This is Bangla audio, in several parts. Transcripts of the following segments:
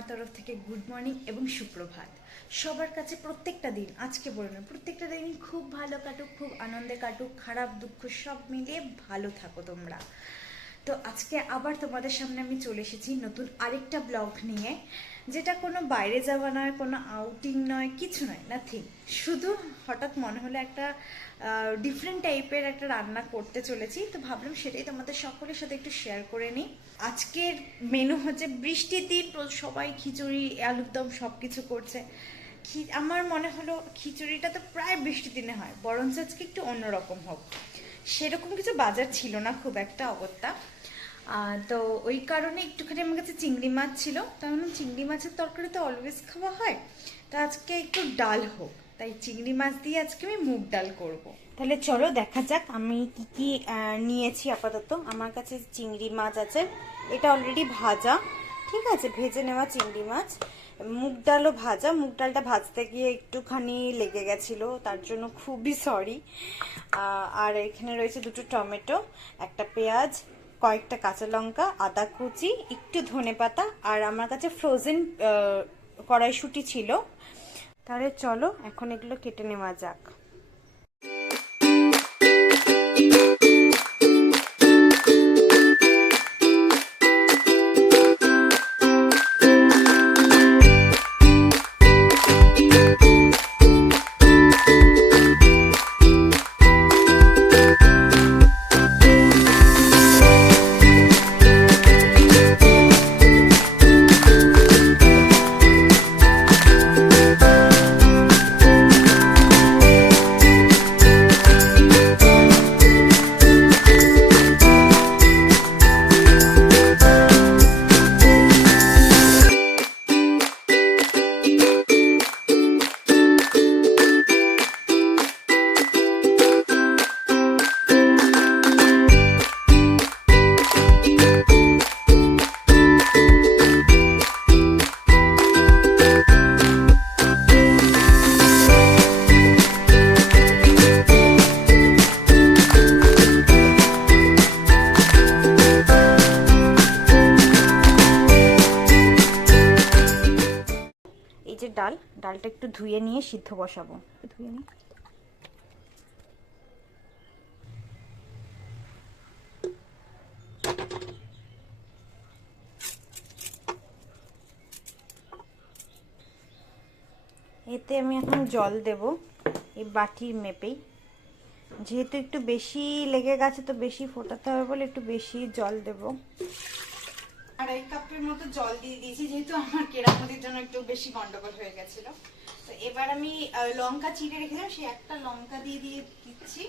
আমার তরফ থেকে গুড মর্নিং এবং সুপ্রভাত। সবার কাছে প্রত্যেকটা দিন, আজকে বলে না, প্রত্যেকটা দিনই খুব ভালো কাটুক, খুব আনন্দে কাটুক, খারাপ দুঃখ সব মিলিয়ে ভালো থাকো তোমরা। তো আজকে আবার তোমাদের সামনে আমি চলে এসেছি নতুন আরেকটা ব্লগ নিয়ে, যেটা কোনো বাইরে যাওয়া নয়, কোনো আউটিং নয়, কিছু নয়, নাথিং। শুধু হঠাৎ মনে হলো একটা ডিফারেন্ট টাইপের একটা রান্না করতে চলেছি, তো ভাবলাম সেটাই তোমাদের সকলের সাথে একটু শেয়ার করে নিই। আজকের মেনু হচ্ছে বৃষ্টির দিন, সবাই খিচুড়ি আলুর দম সব কিছু করছে। আমার মনে হলো খিচুড়িটা তো প্রায় বৃষ্টির দিনে হয়, বরঞ্চ আজকে একটু অন্যরকম হোক। সেরকম কিছু বাজার ছিল না খুব একটা অগত্যা, তো ওই কারণে একটুখানি আমার কাছে চিংড়ি মাছ ছিল। তাহলে চিংড়ি মাছের তরকারি তো অলওয়েজ খাওয়া হয়, তো আজকে একটু ডাল হোক, তাই চিংড়ি মাছ দিয়ে আজকে আমি মুগ ডাল করব। তাহলে চলো দেখা যাক আমি কি কি নিয়েছি। আপাতত আমার কাছে চিংড়ি মাছ আছে, এটা অলরেডি ভাজা, ঠিক আছে, ভেজে নেওয়া চিংড়ি মাছ। মুগ ডালও ভাজা, মুগ ডালটা ভাজতে গিয়ে একটুখানি লেগে গেছিলো, তার জন্য খুবই সরি। আর এখানে রয়েছে দুটো টমেটো, একটা পেঁয়াজ, কয়েকটা কাঁচা লঙ্কা, আদা কুচি, একটু ধনেপাতা, আর আমার কাছে ফ্রোজেন কড়াইশুঁটি ছিল। তাহলে চলো এখন এগুলো কেটে নেওয়া যাক। ডালটা একটু ধুয়ে নিয়ে সিদ্ধ বসাবো, ধুয়ে নিই। এতে আমি এখন জল দেব, এই বাটির মেপেই, যেহেতু একটু বেশি লেগে গেছে তো বেশি ফোটাতে হবে বলে একটু বেশি জল দেব। আড়াই কাপের মতো জল দিয়ে দিয়েছি, যেহেতু আমার কেরামতির জন্য একটু বেশি গন্ডগোল হয়ে গেছিল। তো এবার আমি লঙ্কা চিড়ে রেখেছিলাম, সেই একটা লঙ্কা দিয়ে দিচ্ছি,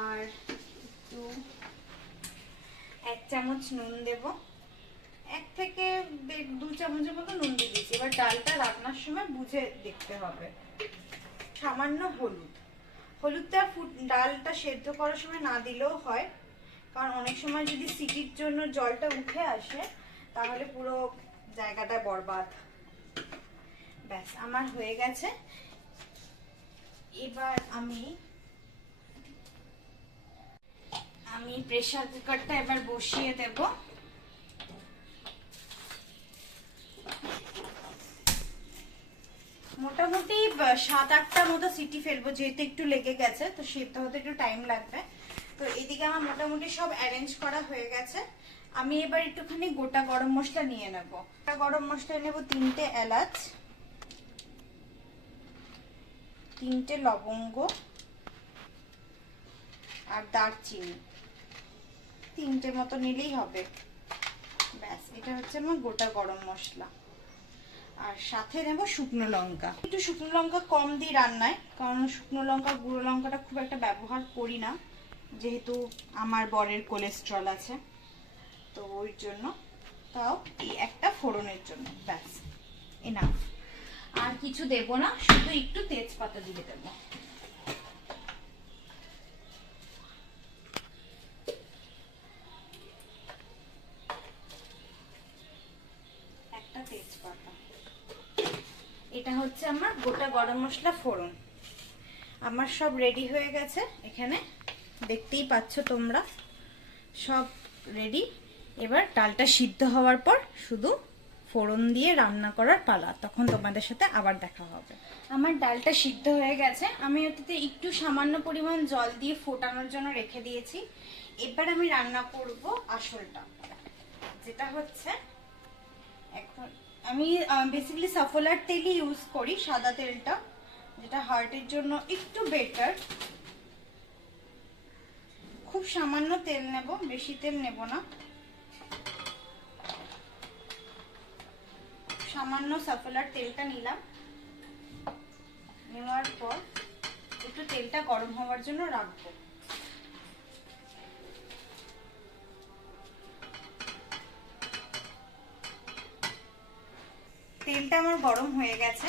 আর একটু 1 চামচ নুন দেব, 1 থেকে 2 চামচের মতো নুন দিয়ে দিচ্ছি। এবার ডালটা রান্নার সময় বুঝে দেখতে হবে। সামান্য হলুদটা ডালটা সেদ্ধ করার সময় না দিলেও হয়, কারণ অনেক সময় যদি সিটির জন্য জলটা উঠে আসে তাহলে পুরো জায়গাটা বরবাদ। ব্যাস আমার হয়ে গেছে। এবার আমি প্রেসার কুকারটা এবার বসিয়ে দেব। মোটামুটি 7-8টা মতো সিটি ফেলবো, যেহেতু একটু লেগে গেছে তো সেদ্ধ হতে একটু টাইম লাগবে। তো এদিকে আমার মোটামুটি সব অ্যারেঞ্জ করা হয়ে গেছে। আমি এবার একটুখানি গোটা গরম মশলা নিয়ে নেব। গোটা গরম মশলা নেব 3টে এলাচ, 3টে লবঙ্গ, আর দারচিনি 3টে মতো নিলেই হবে। ব্যাস, এটা হচ্ছে আমার গোটা গরম মশলা। আর সাথে নেব শুকনো লঙ্কা। একটু শুকনো লঙ্কা কম দিই রান্নায়, কারণ শুকনো লঙ্কা গুঁড়ো লঙ্কাটা খুব একটা ব্যবহার করি না, যেহেতু আমার বরের কোলেস্ট্রল আছে, তো ওই জন্য। তাও এই একটা ফোড়নের জন্য, ব্যাস এনাফ। আর কিছু দেব না, শুধু একটু তেজপাতা দিয়ে দেব। একটা তেজপাতা। এটা হচ্ছে আমার গোটা গরম মশলা ফোড়ন। আমার সব রেডি হয়ে গেছে, এখানে দেখতেই পাচ্ছ তোমরা, সব রেডি। এবার ডালটা সিদ্ধ হওয়ার পর শুধু ফোড়ন দিয়ে রান্না করার পালা, তখন তোমাদের সাথে আবার দেখা হবে। আমার ডালটা সিদ্ধ হয়ে গেছে, আমি ওটাতে একটু সামান্য পরিমাণ জল দিয়ে ফোটানোর জন্য রেখে দিয়েছি। এবার আমি রান্না করব আসলটা, যেটা হচ্ছে এখন আমি বেসিক্যালি সাফোলার তেলই ইউজ করি, সাদা তেলটা, যেটা হার্টের জন্য একটু বেটার। খুব সামান্য তেল নেব, বেশি তেল নেব না। সামান্য সাফোলার তেলটা নিলাম, নেওয়ার পর একটু তেলটা গরম হওয়ার জন্য রাখবো। তেলটা আমার গরম হয়ে গেছে।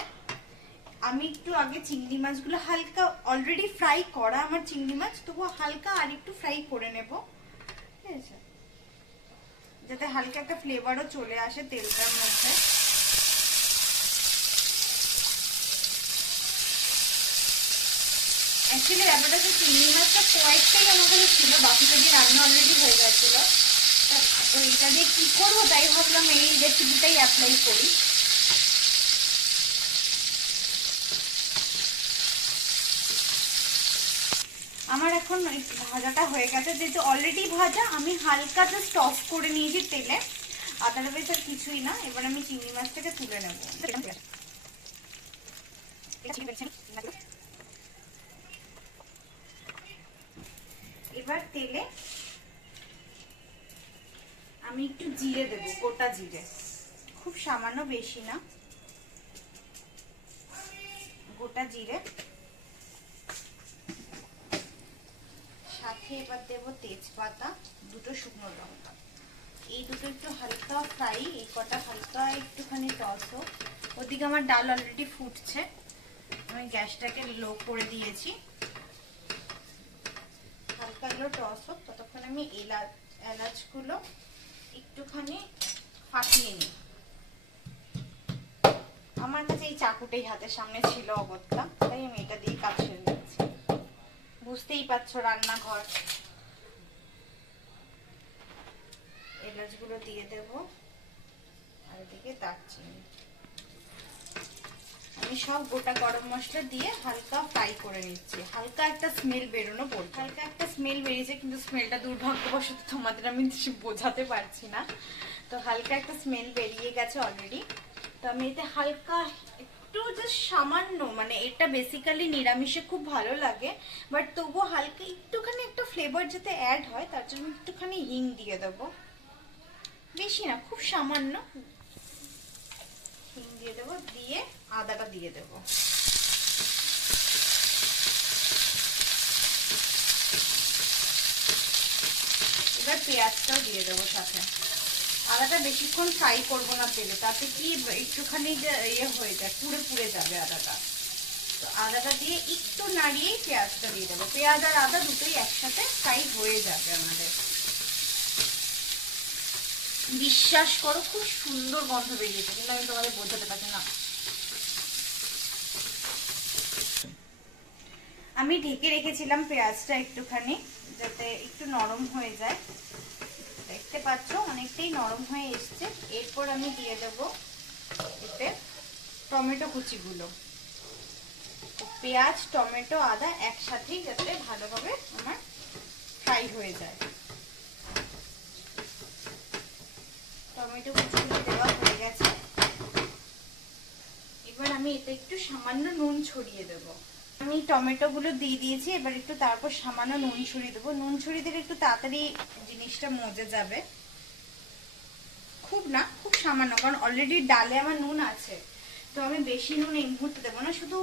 আমি একটু আগে চিংড়ি মাছগুলো হালকা, অলরেডি ফ্রাই করা আমার চিংড়ি মাছ, তবুও হালকা আর একটু ফ্রাই করে নেব, ঠিক আছে, যাতে হালকা একটা ফ্লেভারও চলে আসে তেলটার মধ্যে। অ্যাকচুয়ালি ব্যাপারটা হচ্ছে চিংড়ি মাছটা কয়েকটাই আমার কাছে ছিল, বাকিটা দিয়ে রান্না অলরেডি হয়ে গেছিল। তো এটা দিয়ে কি করবো তাই ভাবলাম এই রেসিপিটাই অ্যাপ্লাই করি। আমার এখন ভাজাটা হয়ে গেছে, যেহেতু অলরেডি ভাজা, আমি হালকা জাস্ট টস করে নিয়েছি তেলে, আদারওয়াইজ আর কিছুই না। এবার আমি চিংড়ি মাছটাকে তুলে নেব। এবার তেলে আমি একটু জিরে দেবো, গোটা জিরে, খুব সামান্য, বেশি না, গোটা জিরে। সাথে এবার দেবো তেজপাতা, দুটো শুকনো লঙ্কা। এই দুটো একটু হালকা ফ্রাই, এই কটা হালকা একটুখানি টস হোক। ওদিকে আমার ডাল অলরেডি ফুটছে, আমি গ্যাসটাকে লো করে দিয়েছি। হালকা এগুলো টস হোক, ততক্ষণ আমি এলাচগুলো একটুখানি ফাটিয়ে নিই। আমার কাছে এই চাকুটাই হাতের সামনে ছিল অগত্যা, তাই আমি এটা দিয়ে কাজ সেরে নিচ্ছি। বুঝতেই পারছো রান্নাঘর। এলাচগুলো দিয়ে দেব, আর এদিকে দারচিনি। আমি সব গোটা গরম মশলা দিয়ে হালকা ফ্রাই করে নিচ্ছি। হালকা একটা স্মেল বেরোনো পড়ছে, হালকা একটা স্মেল বেরিয়েছে, কিন্তু স্মেলটা দুর্ভাগ্যবশত তোমাদের আমি বোঝাতে পারছি না। তো হালকা একটা স্মেল বেরিয়ে গেছে অলরেডি। তো আমি এতে হালকা একটু জাস্ট সামান্য, মানে এটা বেসিক্যালি নিরামিষে খুব ভালো লাগে, বাট তবুও হালকা একটুখানি একটা ফ্লেভার যাতে অ্যাড হয়, তার জন্য একটুখানি হিং দিয়ে দেবো, বেশি না, খুব সামান্য হিং দিয়ে দেবো। দিয়ে আদাটা দিয়ে দেবো। এবার পেঁয়াজটাও দিয়ে দেবো সাথে। আদাটা বেশিক্ষণ ফ্রাই করবো না তেলে, তাতে কি একটুখানি যে ইয়ে হয়ে যায়, পুড়ে পুড়ে যাবে আদাটা। তো আদাটা দিয়ে একটু নাড়িয়ে পেঁয়াজটা দিয়ে দেবো। পেঁয়াজ আর আদা দুটোই একসাথে ফ্রাই হয়ে যাবে আমাদের। বিশ্বাস করো খুব সুন্দর গন্ধ বেরিয়েছে, কিন্তু আমি তোমাদের বোঝাতে পারছি না। আমি ঢেকে রেখেছিলাম পেঁয়াজটা একটুখানি, যাতে একটু নরম হয়ে যায়। দেখতে পাচ্ছ অনেকটাই নরম হয়ে এসছে। এরপর আমি দিয়ে দেব এতে টমেটো কুচিগুলো। পেঁয়াজ, টমেটো, আদা একসাথেই যাতে ভালোভাবে আমার ফ্রাই হয়ে যায়। টমেটো কুচিগুলো দেওয়া হয়ে গেছে। এবার আমি এতে একটু সামান্য নুন ছড়িয়ে দেব। আমি টমেটো গুলো দিয়ে দিয়েছি, এবার একটু তারপর সামান্য নুন ছড়িয়ে দেবো। নুন ছড়িয়ে দিলে একটু তাড়াতাড়ি জিনিসটা মজে যাবে। খুব না, খুব সামান্য, কারণ অলরেডি ডালে আমার নুন আছে। তো আমি বেশি নুন এই মুহূর্তে দেবো না, শুধু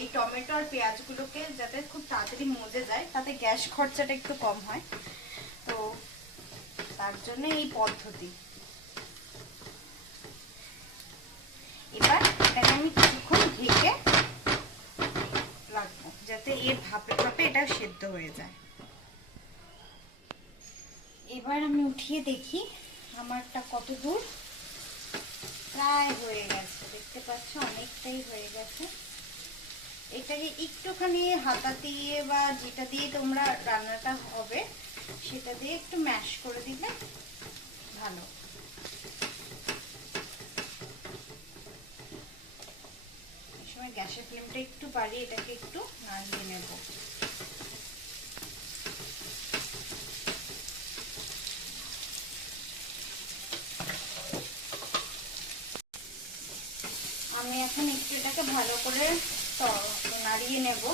এই টমেটো আর পেঁয়াজগুলোকে যাতে খুব তাড়াতাড়ি মজে যায়, তাতে গ্যাস খরচাটা একটু কম হয়। তো তার জন্য এই পদ্ধতি। এবার এটাকে আমি কিছুক্ষণ ঢেকে রাখবো, যাতে এর ভাপে ভাপে এটা সেদ্ধ হয়ে যায়। এবার আমি উঠিয়ে দেখি আমারটা কত দূর। প্রায় হয়ে গেছে, দেখতে পাচ্ছ অনেকটাই হয়ে গেছে। এটাকে একটুখানি হাতা দিয়ে বা যেটা দিয়ে তোমরা রান্নাটা হবে সেটা দিয়ে একটু ম্যাশ করে দিলে ভালো। গ্যাসের ফ্লেমটা একটু বাড়িয়ে এটাকে একটু নাড়িয়ে নেব। আমি এখন একটু এটাকে ভালো করে নাড়িয়ে নেব।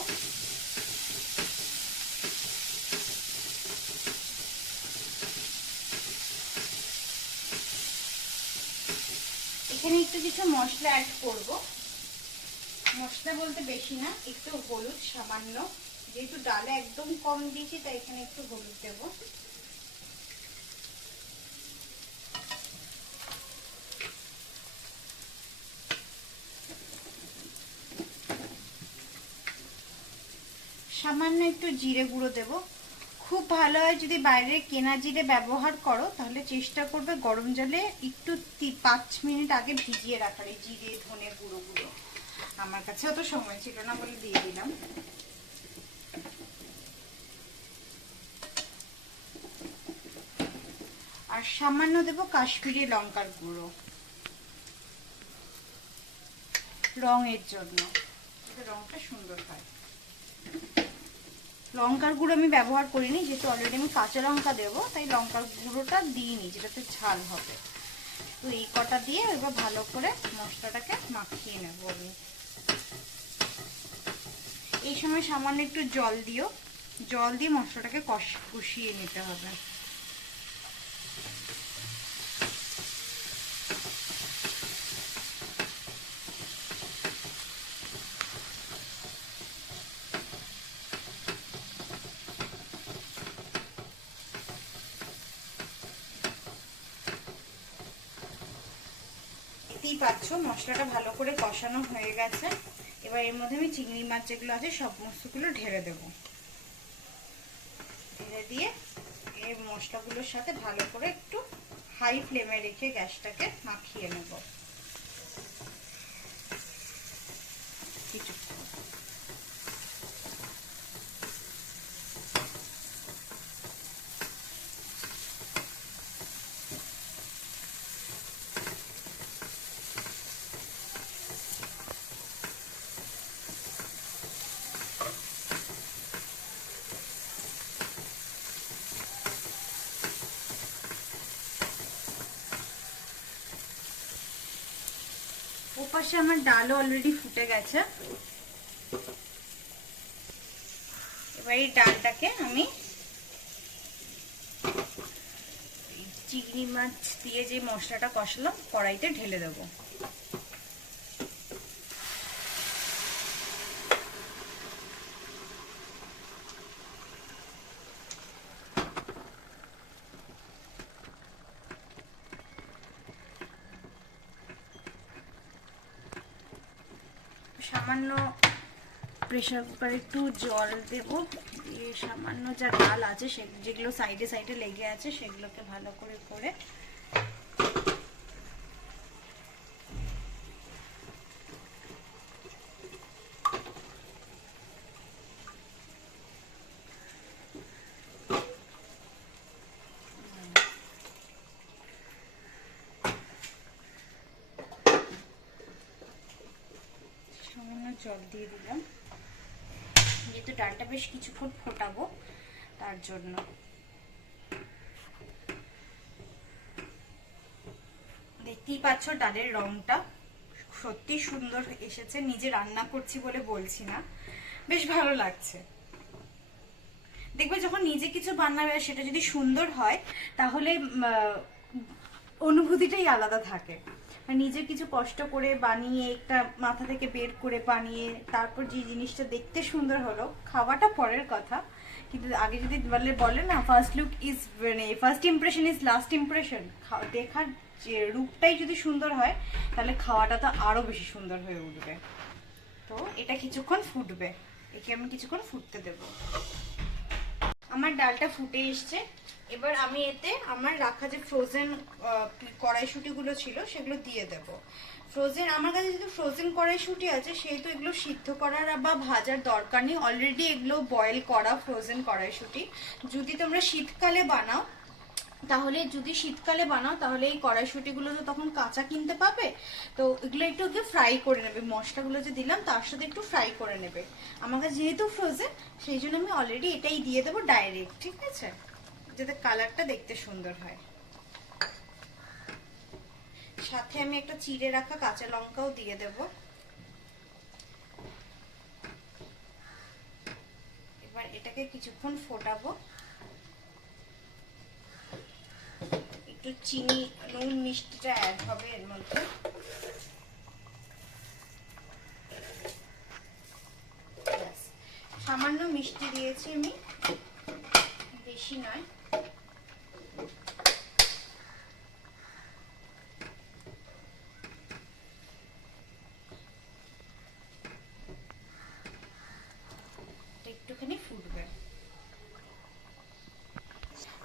এখানে একটু কিছু মশলা অ্যাড করব। মশলা বলতে বেশি না, একটু হলুদ সামান্য, যেহেতু ডালে একদম কম দিয়েছি তাই এখানে একটু হলুদ দেব। সামান্য একটু জিরে গুঁড়ো দেব। খুব ভালো হয় যদি বাইরের কেনা জিরে ব্যবহার করো, তাহলে চেষ্টা করবে গরম জলে একটু 5 মিনিট আগে ভিজিয়ে রাখার এই জিরে ধনে গুঁড়োগুলো। আমার কাছে অত সময় ছিল না বলে দিয়ে দিলাম। আর সামান্য দেব কাশ্মীরি লঙ্কার গুঁড়ো রঙের জন্য, যাতে রংটা সুন্দর হয়। লঙ্কার গুঁড়ো আমি ব্যবহার করিনি, যেহেতু অলরেডি আমি কাঁচা লঙ্কা দেবো, তাই লঙ্কার গুঁড়োটা দিইনি, যেটাতে ঝাল হবে। তো এই কটা দিয়ে এবার ভালো করে মশলাটাকে মাখিয়ে নেব আমি। এই সময় সামান্য একটু জল দিও, জল দিয়ে মশলাটাকে কষিয়ে নিতে হবে। দেখতেই পাচ্ছ মশলাটা ভালো করে কষানো হয়ে গেছে। এবার এর মধ্যে আমি চিংড়ি মাছ যেগুলো আছে সমস্তগুলো ঢেলে দেবো। ঢেলে দিয়ে এই মশলাগুলোর সাথে ভালো করে একটু হাই ফ্লেমে রেখে গ্যাসটাকে মাখিয়ে নেব কিছুক্ষণ। ওপাশে আমার ডালও অলরেডি ফুটে গেছে। এবার এই ডালটাকে আমি চিংড়ি মাছ দিয়ে যে মশলাটা কষালাম কড়াইতে ঢেলে দেবো। সামান্য প্রেসার কুকারে একটু জল দেব, দিয়ে সামান্য যা ডাল আছে যেগুলো সাইডে সাইডে লেগে আছে সেগুলোকে ভালো করে করে জল দিয়ে দিলাম, যেহেতু ডালটা বেশ কিছুক্ষণ ফোটাবো তার জন্য। দেখতেই পাচ্ছ ডালের রংটা সত্যি সুন্দর এসেছে, নিজে রান্না করছি বলে বলছি না, বেশ ভালো লাগছে। দেখবে যখন নিজে কিছু বানাবে সেটা যদি সুন্দর হয় তাহলে অনুভূতিটাই আলাদা থাকে। নিজে কিছু কষ্ট করে বানিয়ে একটা মাথা থেকে বের করে বানিয়ে তারপর যে জিনিসটা দেখতে সুন্দর হলো, খাওয়াটা পরের কথা, কিন্তু আগে যদি বলে না ফার্স্ট লুক ইজ মানে first impression is last impression, দেখার যে রূপটাই যদি সুন্দর হয় তাহলে খাওয়াটা তো আরো বেশি সুন্দর হয়ে উঠবে। তো এটা কিছুক্ষণ ফুটবে, একে আমি কিছুক্ষণ ফুটতে দেব। আমার ডালটা ফুটে এসছে। এবার আমি এতে আমার রাখা যে ফ্রোজেন কড়াইশুঁটিগুলো ছিল সেগুলো দিয়ে দেব। ফ্রোজেন আমার কাছে যেহেতু ফ্রোজেন কড়াইশুঁটি আছে সেহেতু এগুলো সিদ্ধ করার বা ভাজার দরকার নেই, অলরেডি এগুলো বয়েল করা ফ্রোজেন কড়াইশুঁটি। যদি তোমরা শীতকালে বানাও তাহলে যদি শীতকালে বানাও তাহলে এই কড়াইশুঁটিগুলো তো তখন কাঁচা কিনতে পাবে, তো এগুলো একটু ফ্রাই করে নেবে, মশলাগুলো যে দিলাম তার সাথে একটু ফ্রাই করে নেবে। আমার কাছে যেহেতু ফ্রোজেন সেই জন্য আমি অলরেডি এটাই দিয়ে দেবো ডাইরেক্ট, ঠিক আছে, যাতে কালারটা দেখতে সুন্দর হয়। সাথে আমি একটা চিড়ে রাখা কাঁচা লঙ্কাও দিয়ে দেব। এবার এটাকে কিছুক্ষণ ফোটাবো, একটু চিনি নুন মিষ্টিটা অ্যাড হবে এর মধ্যে। সামান্য মিষ্টি দিয়েছি আমি, বেশি নয়। একটুখানি ফুটবে।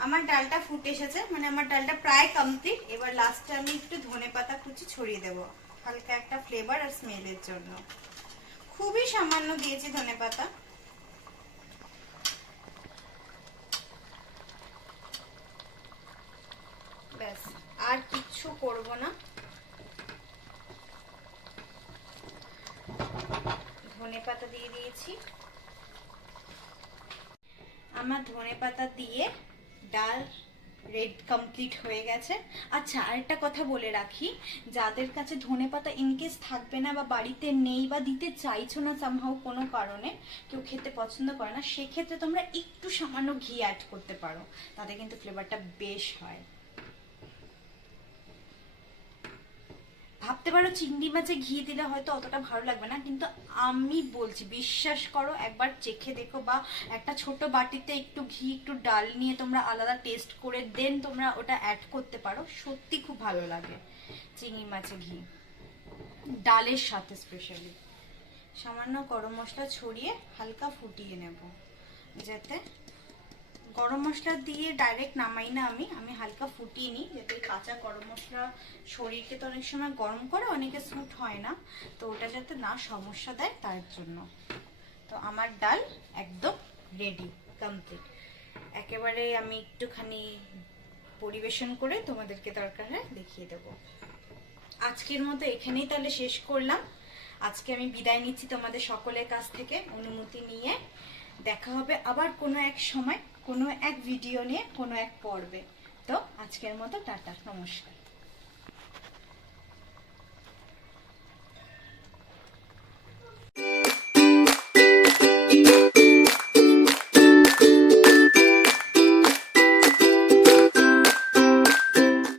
আমার ডালটা ফুটে এসেছে, মানে আমার ডালটা প্রায় কমপ্লিট। এবার লাস্টে আমি একটু ধনেপাতা কুচি ছড়িয়ে দেবো হালকা একটা ফ্লেভার আর স্মেলের জন্য। খুবই সামান্য দিয়েছি ধনেপাতা। ব্যাস, আর কিচ্ছু করব না। ধনেপাতা দিয়ে দিয়েছি। আমার ধনেপাতা দিয়ে ডাল রেড কমপ্লিট হয়ে গেছে। আচ্ছা, আরেকটা কথা বলে রাখি, যাদের কাছে ধনেপাতা ইনকেস থাকবে না বা বাড়িতে নেই বা দিতে চাইছো না সামহাও কোনো কারণে, কেউ খেতে পছন্দ করে না, সেক্ষেত্রে তোমরা একটু সামান্য ঘি অ্যাড করতে পারো, তাতে কিন্তু ফ্লেভারটা বেশ হয়। ভাবতে পারো চিংড়ি মাছে ঘি দিলে হয়তো অতটা ভালো লাগবে না, কিন্তু আমি বলছি বিশ্বাস করো, একবার চেখে দেখো, বা একটা ছোট বাটিতে একটু ঘি একটু ডাল নিয়ে তোমরা আলাদা টেস্ট করে দেন তোমরা ওটা অ্যাড করতে পারো, সত্যি খুব ভালো লাগে চিংড়ি মাছে ঘি ডালের সাথে। স্পেশালি সামান্য গরম মশলা ছড়িয়ে হালকা ফুটিয়ে নেব, যাতে গরম মশলা দিয়ে ডাইরেক্ট নামাই না আমি, আমি হালকা ফুটিয়ে নিই, যাতে কাঁচা গরম মশলা শরীরকে তো অনেক সময় গরম করে, অনেকে স্যুট হয় না, তো ওটা যাতে না সমস্যা দেয় তার জন্য। তো আমার ডাল একদম রেডি কমপ্লিট। একেবারে আমি একটুখানি পরিবেশন করে তোমাদেরকে দরকার হয় দেখিয়ে দেব। আজকের মতো এখানেই তাহলে শেষ করলাম। আজকে আমি বিদায় নিচ্ছি তোমাদের সকলের কাছ থেকে অনুমতি নিয়ে। দেখা হবে আবার কোনো এক সময়, কোনো এক ভিডিও নিয়ে, কোনো এক পর্বে। তো আজকের মতো টাটা, নমস্কার।